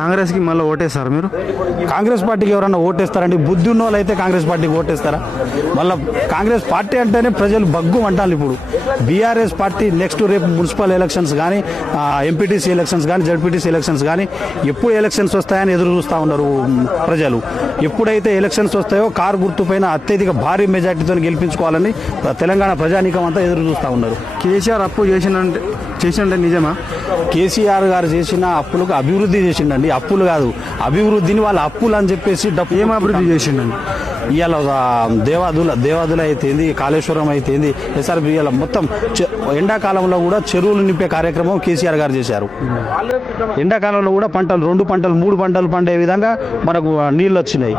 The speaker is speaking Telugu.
కాంగ్రెస్కి మళ్ళీ ఓటేస్తారు మీరు? కాంగ్రెస్ పార్టీకి ఎవరన్నా ఓటేస్తారండి? బుద్ధి ఉన్న వాళ్ళు అయితే కాంగ్రెస్ పార్టీకి ఓటేస్తారా? మళ్ళీ కాంగ్రెస్ పార్టీ అంటేనే ప్రజలు బగ్గు అంటారు. ఇప్పుడు బీఆర్ఎస్ పార్టీ నెక్స్ట్ రేపు మున్సిపల్ ఎలక్షన్స్ కానీ, ఎంపీటీసీ ఎలక్షన్స్ కానీ, జడ్పీటీసీ ఎలక్షన్స్ కానీ ఎప్పుడు ఎలక్షన్స్ వస్తాయని ఎదురు చూస్తూ ఉన్నారు ప్రజలు. ఎప్పుడైతే ఎలక్షన్స్ వస్తాయో కారు గుర్తు పైన అత్యధిక భారీ మెజార్టీతో గెలిపించుకోవాలని తెలంగాణ ప్రజానీకం అంతా ఎదురు చూస్తూ ఉన్నారు. కేసీఆర్ అప్పు చేసినంటే నిజమా? కేసీఆర్ గారు చేసిన అప్పులకు అభివృద్ధి చేసిండండి. అప్పులు కాదు, అభివృద్ధిని వాళ్ళ అప్పులు అని చెప్పేసి ఏం అభివృద్ధి చేసిండండి? ఇవాళ దేవాదుల అయితేంది, కాళేశ్వరం అయితేంది, ఎస్ఆర్బి ఇవాళ మొత్తం ఎండాకాలంలో కూడా చెరువులు నింపే కార్యక్రమం కేసీఆర్ గారు చేశారు. ఎండాకాలంలో కూడా పంటలు 2 పంటలు 3 పంటలు పండే విధంగా మనకు నీళ్ళు వచ్చినాయి.